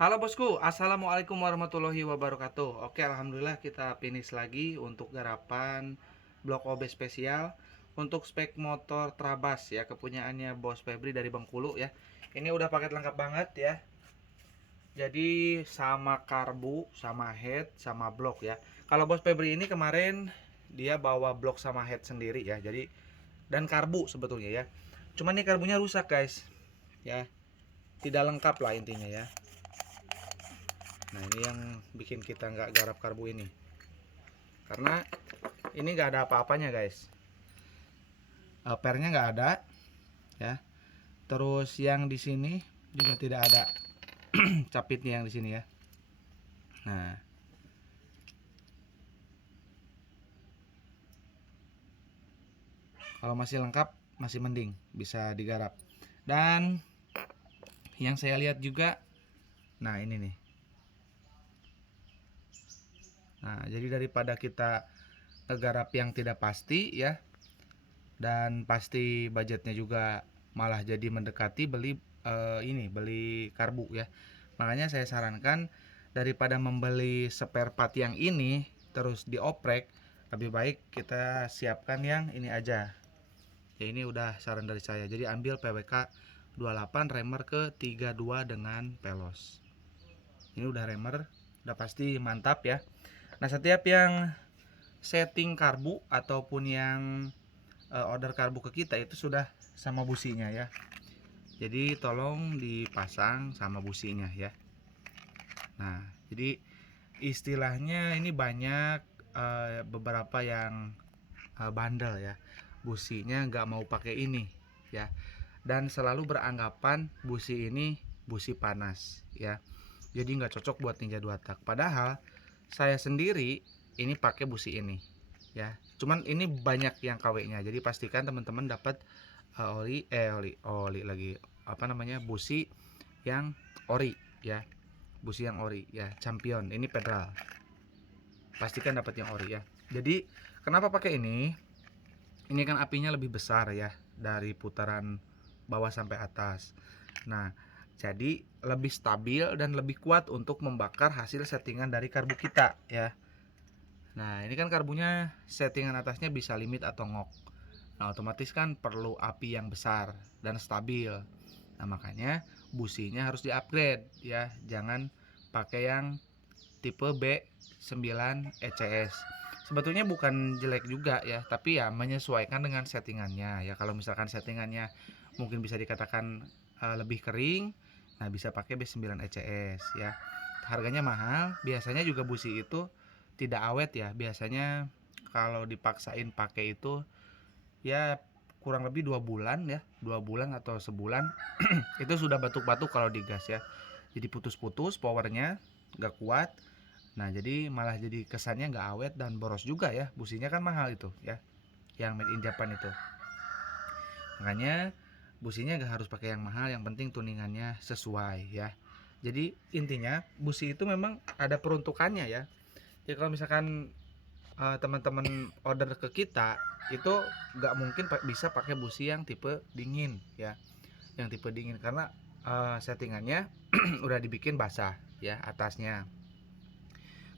Halo bosku, assalamualaikum warahmatullahi wabarakatuh. Oke, alhamdulillah kita finish lagi untuk garapan blok OB spesial untuk spek motor Trabas ya, kepunyaannya Bos Febri dari Bengkulu ya. Ini udah paket lengkap banget ya. Jadi sama karbu, sama head, sama blok ya. Kalau Bos Febri ini kemarin dia bawa blok sama head sendiri ya. Jadi dan karbu sebetulnya ya. Cuman nih karbunya rusak guys. Ya, tidak lengkap lah intinya ya. Nah ini yang bikin kita nggak garap karbu ini, karena ini nggak ada apa-apanya guys. Pernya nggak ada ya. Terus yang di sini juga tidak ada capitnya yang di sini ya. Nah kalau masih lengkap masih mending bisa digarap. Dan yang saya lihat juga, nah ini nih. Nah jadi daripada kita ngegarap yang tidak pasti ya, dan pasti budgetnya juga malah jadi mendekati beli beli karbu ya. Makanya saya sarankan daripada membeli spare part yang ini terus dioprek, lebih baik kita siapkan yang ini aja. Ya ini udah saran dari saya. Jadi ambil PWK 28 remer ke 32 dengan pelos. Ini udah remer, udah pasti mantap ya. Nah, setiap yang setting karbu ataupun yang order karbu ke kita itu sudah sama businya ya. Jadi tolong dipasang sama businya ya. Nah, jadi istilahnya ini banyak beberapa yang bandel ya. Businya nggak mau pakai ini ya. Dan selalu beranggapan busi ini busi panas ya. Jadi nggak cocok buat Ninja 2 tak. Padahal saya sendiri ini pakai busi ini ya. Cuman ini banyak yang KW-nya. Jadi pastikan teman-teman dapat oli lagi apa namanya, busi yang ori ya. Busi yang ori ya, champion. Ini pedal. Pastikan dapat yang ori ya. Jadi kenapa pakai ini? Ini kan apinya lebih besar ya dari putaran bawah sampai atas. Nah, jadi lebih stabil dan lebih kuat untuk membakar hasil settingan dari karbu kita ya. Nah, ini kan karbunya settingan atasnya bisa limit atau ngok. Nah, otomatis kan perlu api yang besar dan stabil. Nah, makanya businya harus di-upgrade ya. Jangan pakai yang tipe B9 ECS. Sebetulnya bukan jelek juga ya, tapi ya menyesuaikan dengan settingannya ya. Kalau misalkan settingannya mungkin bisa dikatakan lebih kering, nah bisa pakai B9 ECS ya. Harganya mahal, biasanya juga busi itu tidak awet ya. Biasanya kalau dipaksain pakai itu ya kurang lebih 2 bulan ya, 2 bulan atau sebulan itu sudah batuk-batuk kalau digas ya. Jadi putus-putus powernya, nggak kuat. Nah jadi malah jadi kesannya nggak awet dan boros juga ya. Businya kan mahal itu ya, yang made in Japan itu. Makanya businya nggak harus pakai yang mahal, yang penting tuningannya sesuai ya. Jadi intinya busi itu memang ada peruntukannya ya. Jadi kalau misalkan teman-teman order ke kita itu nggak mungkin bisa pakai busi yang tipe dingin ya, yang tipe dingin karena settingannya udah dibikin basah ya atasnya.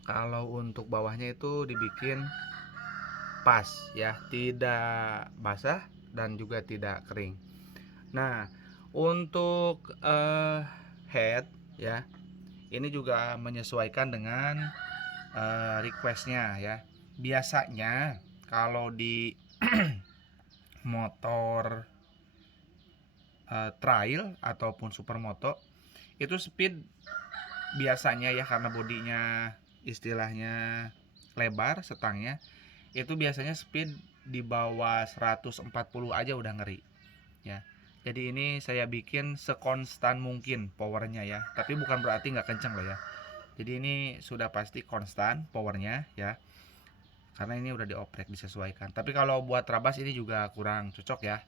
Kalau untuk bawahnya itu dibikin pas ya, tidak basah dan juga tidak kering. Nah untuk head ya, ini juga menyesuaikan dengan requestnya ya. Biasanya kalau di motor trail ataupun supermoto itu speed biasanya ya, karena bodinya istilahnya lebar setangnya, itu biasanya speed di bawah 140 aja udah ngeri ya. Jadi ini saya bikin sekonstan mungkin powernya ya, tapi bukan berarti nggak kenceng loh ya. Jadi ini sudah pasti konstan powernya ya, karena ini udah dioprek disesuaikan. Tapi kalau buat Trabas ini juga kurang cocok ya,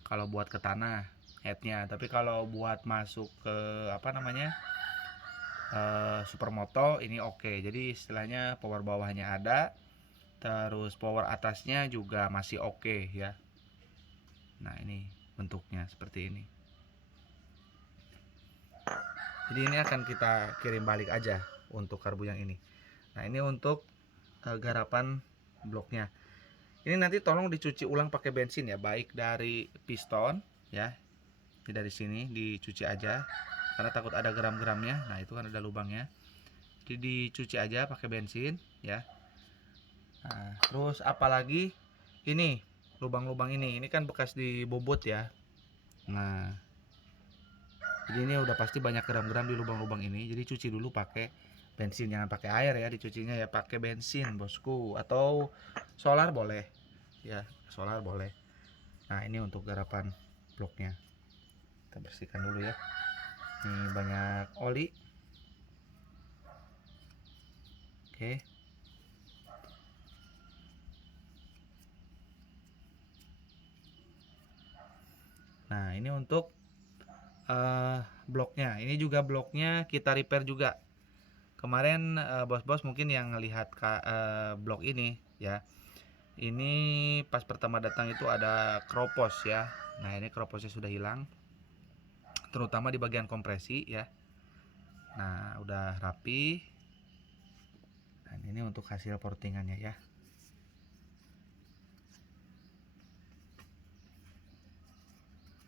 kalau buat ke tanah headnya. Tapi kalau buat masuk ke apa namanya supermoto ini oke. Jadi istilahnya power bawahnya ada, terus power atasnya juga masih oke ya. Nah ini bentuknya seperti ini. Jadi ini akan kita kirim balik aja untuk karbu yang ini. Nah ini untuk garapan bloknya. Ini nanti tolong dicuci ulang pakai bensin ya, baik dari piston ya. Ini dari sini dicuci aja karena takut ada geram-geramnya. Nah itu kan ada lubangnya. Jadi dicuci aja pakai bensin ya. Nah, terus apalagi ini lubang-lubang ini kan bekas dibobot ya. Nah jadi ini udah pasti banyak geram-geram di lubang-lubang ini. Jadi cuci dulu pakai bensin, jangan pakai air ya dicucinya ya, pakai bensin bosku, atau solar boleh ya, solar boleh. Nah ini untuk garapan bloknya, kita bersihkan dulu ya. Ini banyak oli. Oke. Nah ini untuk bloknya. Ini juga bloknya kita repair juga. Kemarin bos-bos mungkin yang ngelihat blok ini ya. Ini pas pertama datang itu ada kropos ya. Nah ini kroposnya sudah hilang, terutama di bagian kompresi ya. Nah udah rapi. Dan ini untuk hasil portingannya ya.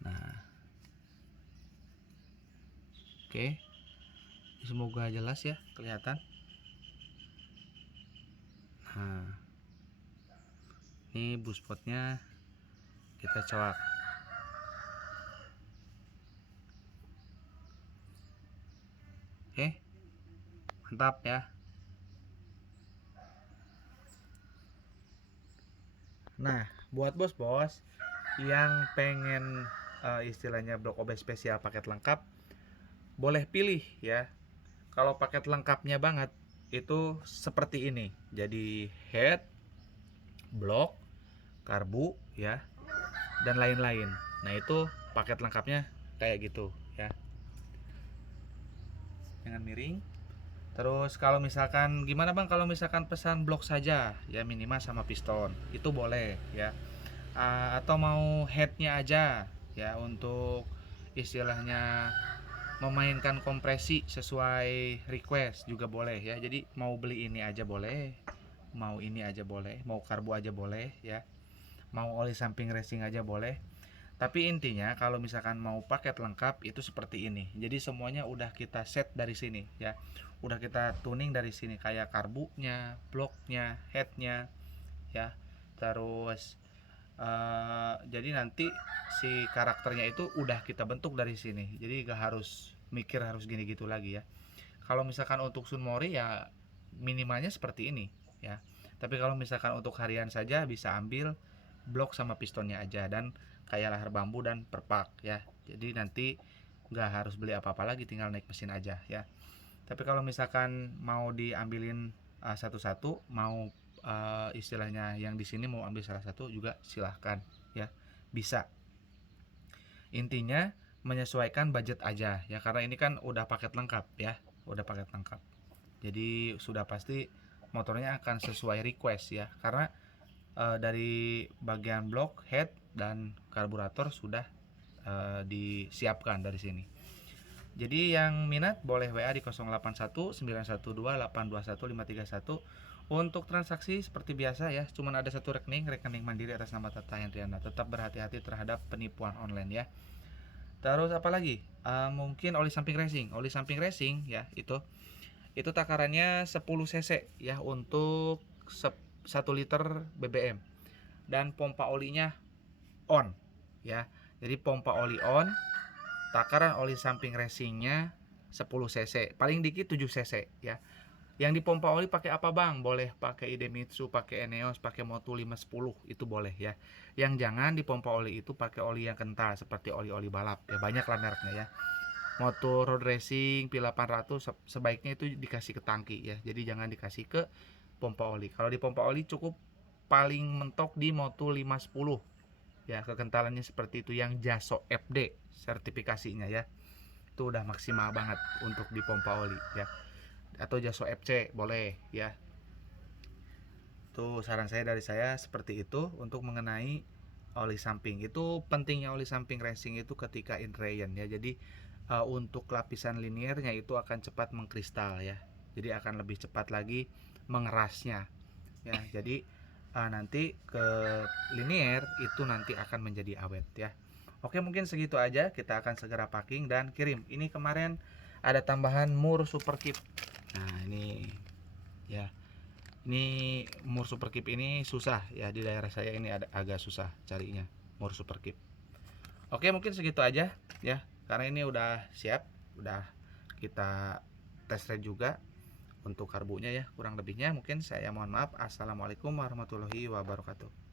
Nah oke, semoga jelas ya kelihatan. Nah ini buspotnya kita coak. Oke, mantap ya. Nah buat bos-bos yang pengen istilahnya blok OB spesial paket lengkap, boleh pilih ya. Kalau paket lengkapnya banget itu seperti ini. Jadi head, blok, karbu ya, dan lain-lain. Nah itu paket lengkapnya kayak gitu ya. Jangan miring. Terus kalau misalkan gimana bang kalau misalkan pesan blok saja ya, minimal sama piston itu boleh ya. Atau mau headnya aja ya, untuk istilahnya memainkan kompresi sesuai request juga boleh ya. Jadi mau beli ini aja boleh, mau ini aja boleh, mau karbu aja boleh ya, mau oli samping racing aja boleh. Tapi intinya kalau misalkan mau paket lengkap itu seperti ini. Jadi semuanya udah kita set dari sini ya. Udah kita tuning dari sini, kayak karbunya, bloknya, headnya ya. Terus jadi nanti si karakternya itu udah kita bentuk dari sini. Jadi gak harus mikir harus gini gitu lagi ya. Kalau misalkan untuk Sunmori ya minimalnya seperti ini ya. Tapi kalau misalkan untuk harian saja bisa ambil blok sama pistonnya aja, dan kayak lahar bambu dan perpak ya. Jadi nanti nggak harus beli apa-apa lagi, tinggal naik mesin aja ya. Tapi kalau misalkan mau diambilin satu-satu, mau istilahnya yang di sini mau ambil salah satu juga silahkan ya, bisa. Intinya menyesuaikan budget aja ya, karena ini kan udah paket lengkap ya, udah paket lengkap. Jadi sudah pasti motornya akan sesuai request ya, karena dari bagian blok, head dan karburator sudah disiapkan dari sini. Jadi yang minat boleh WA di 081 912 821 531. Untuk transaksi seperti biasa ya, cuman ada satu rekening mandiri atas nama Tata Hendriana. Tetap berhati-hati terhadap penipuan online ya. Terus apa lagi? Mungkin oli samping racing ya, itu takarannya 10 cc ya untuk 1 liter BBM, dan pompa olinya on ya. Jadi pompa oli on, takaran oli samping racingnya 10 cc, paling dikit 7 cc ya. Yang dipompa oli pakai apa bang? Boleh pakai Idemitsu, pakai Eneos, pakai Moto 510, itu boleh ya. Yang jangan dipompa oli itu pakai oli yang kental seperti oli-oli balap ya, banyak lah mereknya ya. Moto road racing P800 sebaiknya itu dikasih ke tangki ya. Jadi jangan dikasih ke pompa oli. Kalau di pompa oli cukup paling mentok di Moto 510 ya, kekentalannya seperti itu, yang JASO FD sertifikasinya ya. Itu udah maksimal banget untuk di pompa oli ya. Atau JASO FC boleh ya. Itu saran saya dari saya seperti itu untuk mengenai oli samping. Itu pentingnya oli samping racing itu ketika in rain ya. Jadi untuk lapisan liniernya itu akan cepat mengkristal ya. Jadi akan lebih cepat lagi mengerasnya ya. Jadi nanti ke linier itu nanti akan menjadi awet ya. Oke, mungkin segitu aja, kita akan segera packing dan kirim. Ini kemarin ada tambahan mur super keep. Nah ini ya, ini mur super keep ini susah ya, di daerah saya ini ada agak susah carinya mur super keep. Oke, mungkin segitu aja ya, karena ini udah siap, udah kita tes ride juga untuk karbunya ya. Kurang lebihnya mungkin saya mohon maaf. Assalamualaikum warahmatullahi wabarakatuh.